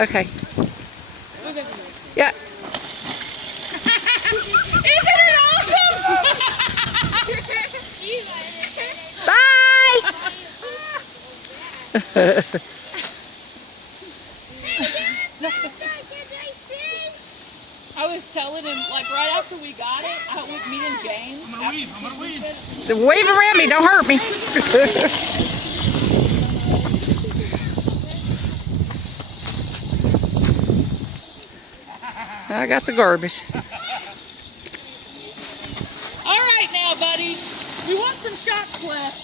Okay. Yeah. Isn't it awesome? Bye! I was telling him, like, right after we got it, out with me and James. I'm gonna weave. Wave around me, don't hurt me. I got the garbage. All right now, buddy. We want some shots left.